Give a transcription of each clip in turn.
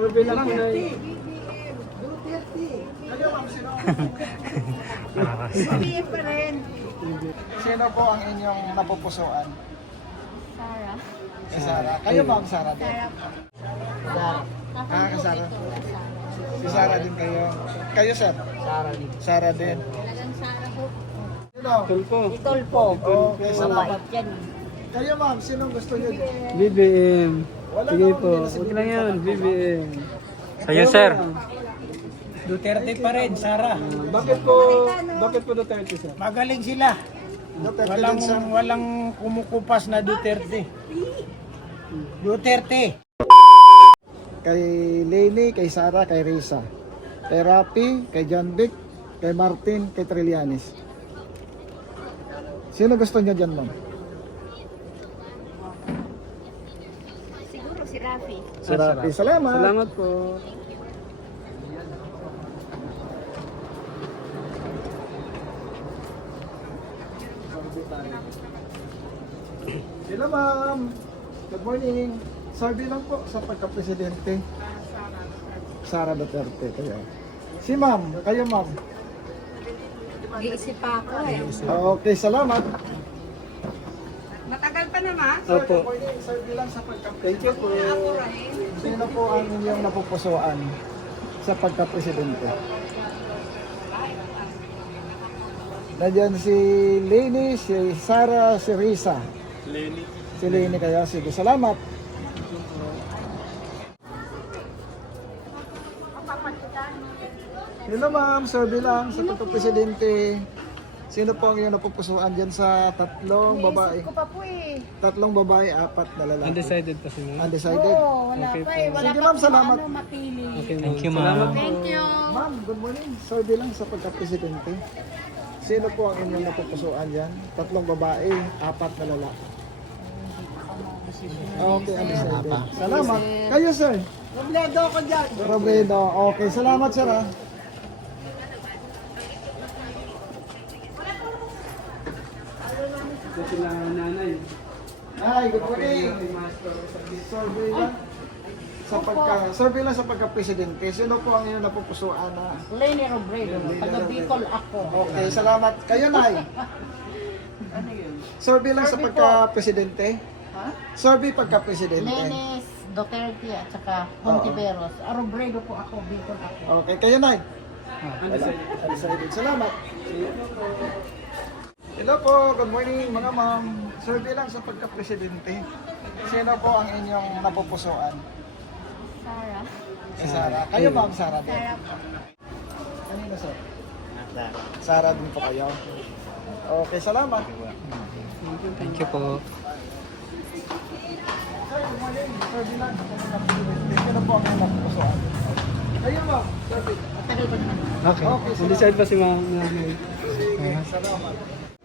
Survey lang po na Kayo ma'am, BBM pa rin. sino po ang inyong napupusuan? Sara. Sara. Kayo ma'am, Sara din. Sara. Sara. Si Sara din kayo. Kayo sir? Sara din. Sara din. Talagang Sara ho. Sino? Tulpo. Itolpo. Okay, salamat. Mabait yan. Kayo ma'am, sinong gusto niyo? BBM. Wala Sige naman, po. hindi na si Huwag lang yan. BBM. Sa'yo, sir. Duterte pa rin, Sara. Bakit po Duterte, sir? Magaling sila. Duterte din sir. Walang kumukupas na Duterte. Duterte. Kay Lenny, kay Sara, kay Risa. Kay Rapi, kay John Vic, kay Martin, kay Trillanes. Sino gusto niyo dyan ma'am? Siguro si Rafi. Si Rapi. Salamat. Salamat po. Hello ma'am. Good morning. Sabi lang po sa pagka-presidente. Sara Duterte kayo. Si ma'am, kayo ma'am. Mag-iisip pa ako eh. Okay, salamat. Matagal pa naman. Sir, Opo. good morning. Sabi lang sa Thank you po. Sino po ang inyong napupusuan sa pagka-presidente? Nandiyan si Lenny, si Sara, si Risa. Lenny. Si Lenny kaya. Sige, salamat. Hello ma'am, sabi lang sa pagka-presidente. Sino po ang inyong napupusuan dyan sa tatlong babae? Ko pa po eh. Tatlong babae, apat na lalaki. Undecided pa si ma'am. Undecided. Oo, wala Okay pa po. eh. Wala Sige, pa ma'am, kung salamat. ano mapili. Okay, Thank you, ma'am. Salamat po. Thank you. Ma'am, good morning. Sabi lang sa pagka-presidente. Sino po ang inyong napupusuan dyan? Tatlong babae, apat na lalaki. Okay, undecided. Salamat. Kayo sir? Robledo ako dyan. Robredo. Okay, salamat sir ah. Ito sila nanay. Hi, good morning. Survey lang sa pagka-presidente. Sino po ang inyong napupusuan na? Lenny Robredo. Taga Bicol ako. Okay, salamat. Kayo Nay. Survey lang sa pagka-presidente. Ha? Survey pagka-presidente. Lenny Duterte at saka Hontiveros. Robredo po ako. Bicol ako. Okay, kayo Nay. Undecided. Undecided. Salamat. Hello po, good morning mga ma'am. Survey lang sa pagka-presidente. Sino po ang inyong napupusuan? Sara. Sara. Kayo ma'am, Sara din. Sara po. Kanino sir? Sara din po kayo. Okay, salamat. Thank you po. Sir, good morning. Survey lang sa pagka-presidente. Sino po ang inyong napupusuan? Kayo ma'am, survey. Matagal pa naman. Okay. Okay, Undecided pa si ma'am. nanay. Sige, salamat.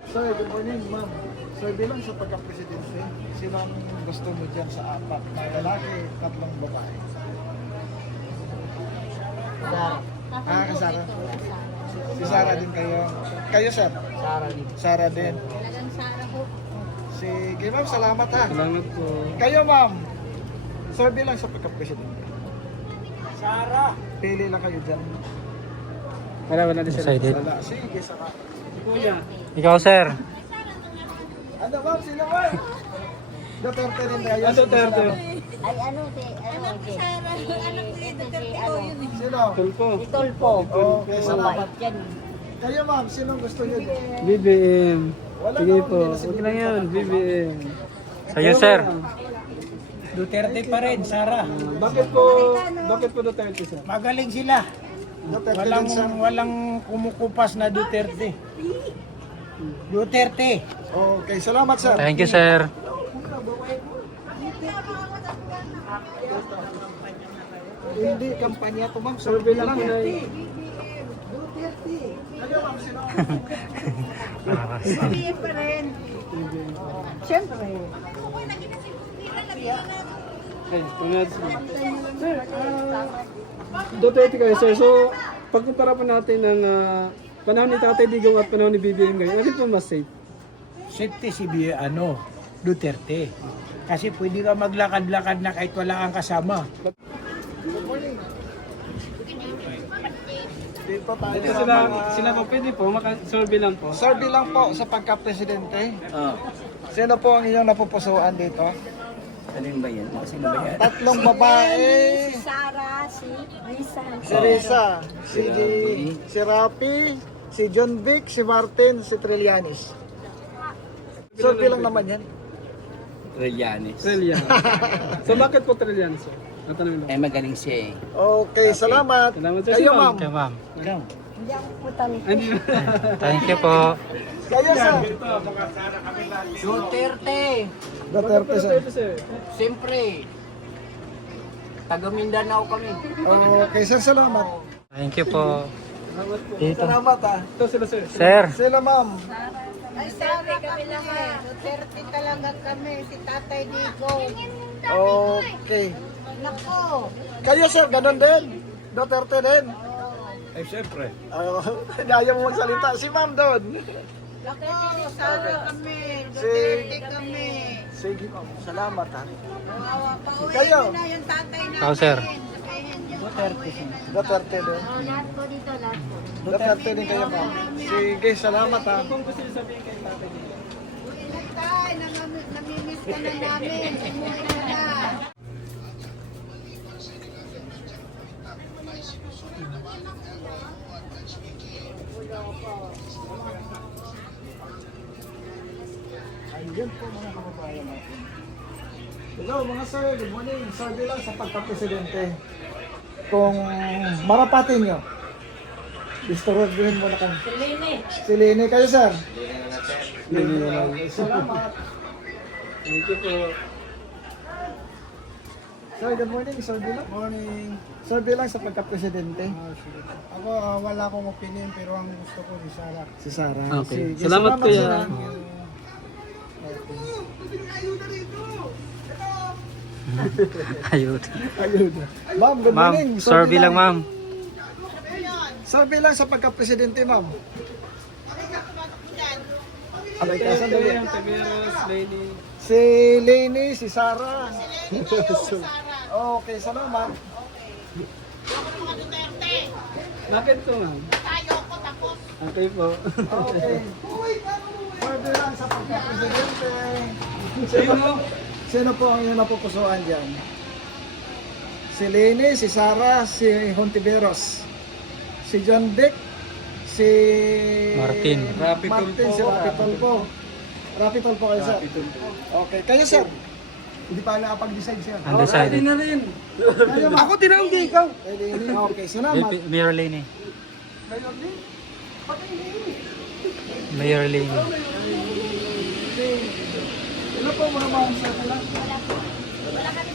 Sir, good morning, ma'am. Sir, bilang sa pagka-presidente, sino ang gusto mo dyan sa apat na lalaki, tatlong babae? Sara. Sara. Si Sara din kayo. Kayo, sir? Sara din. Sara din. Talagang Sara ho. Sige, ma'am, salamat ha. Salamat po. Kayo, ma'am. Sir, bilang sa pagka-presidente, Sara. pili lang kayo dyan. Wala din sila. Decided. Wala. Sige, saka. Kuya. Ikaw, sir. Ano, ma'am? Sino, ma'am? Duterte rin kayo. Ah, Duterte. Ay ano te? Ano te? Sara. Anak ni Duterte ko yun eh. Sino? Tulpo. Itolpo. Okay, salamat. Mabait yan. Kayo, ma'am. Sinong gusto nyo dyan? BBM. Wala Sige naman, po. hindi na si Huwag lang yan. BBM. Sa'yo, sir. Duterte pa rin, Sara. Bakit po Duterte, sir? Magaling sila. Duterte din, sir. Walang kumukupas na Duterte. Duterte. Okay, salamat, sir. Thank you, sir. Hindi, kampanya to, ma'am. Survey lang po na Kayo, ma'am, sino? BBM pa rin. Siyempre. Ay, tunad. Sir, Duterte kayo, sir. So, pagkumpara po natin ng panahon ni Tatay Digong at panahon ni BBM ngayon, ano po mas safe? Safety si Duterte. Kasi pwede ka maglakad-lakad na kahit wala kang kasama. Good morning, Dito tayo Ito sa sila, mga... sila po, pwede po, survey lang po. Survey lang po sa pagka-presidente. Sino po ang inyong napupusuan dito? Alin ba yan? Sino ba yan? Tatlong babae. Si Sarah, si Risa. Si Risa, si Rapi, si John Vic, si Martin, si Trillanes. Survey lang naman yan. Relianes. Trillian. So bakit po Trillian, sir? Natanong lang. Magaling siya eh. Okay, salamat. Salamat, sir. Kayo, Si ma'am. Okay, ma'am. Hindi ako putan. Ay, hindi. Thank you po. Kayo, sir. Duterte. Duterte, sir. Ito, sir. Siyempre. Taga Mindanao kami. Okay, sir, salamat. Thank you po. Salamat po. Dito. Salamat, ah. Ito sila, sir. Sir. Sila, ma'am. Ay, Sarah kami lahat. Duterte talaga kami. Si Tatay Digong. Okay. Nako. Kayo, sir, ganun din. Duterte din. Ay, siyempre. Ayaw mo magsalita. Si ma'am doon. Nako, Sarah kami. Si- Duterte kami. Sige, ma'am. Salamat, ha. Pauwi Kayo. na yung tatay namin. Ikaw, sir. Sabihin niyo. Duterte din. Lahat po dito, lahat po. Duterte din kayo, ma'am. Sige, salamat, ha. Kung gusto niyo sabihin kay tatay niyo. Uwi na tayo. Namimiss ka na namin. Umuwi na na. Ayun po mga kababayan natin. Hello mga sir, good morning. Survey lang sa pagka-presidente. Kung marapatin nyo, disturbuhin mo na kami. Si Lini kayo, sir. Lini na lang. Salamat. Thank you po. Sir, good morning. Survey lang. Morning. Survey lang sa pagka-presidente. Ako, wala akong opinion pero ang gusto ko si Sarah. Si Sarah. Okay. Sige, Salamat, kuya. sir. Ayun. Ayun. Ma'am, good Ma'am, morning. survey lang, ma'am. Survey lang sa pagka-presidente, ma'am. Abay ka, sandali. Yung Taveros, Lenny. Si Leni, si Sarah. Okay, salamat. Bakit to, ma'am? Okay po. Okay. Survey lang sa pagka-presidente. Sino po ang inyong napupusuan dyan? Si Leni, si Sarah, si Hontiveros, si John Dick, si Martin. Martin, si Rapi Tulfo. Rapi Tulfo kayo, sir? Okay. Kayo, sir? Hindi pa nakapag-decide, sir. Undecided. na rin. Ako tinawag din ikaw. Okay, salamat. Mayor Laney. Mayor Laney. Ano po mga mga sir? Wala kami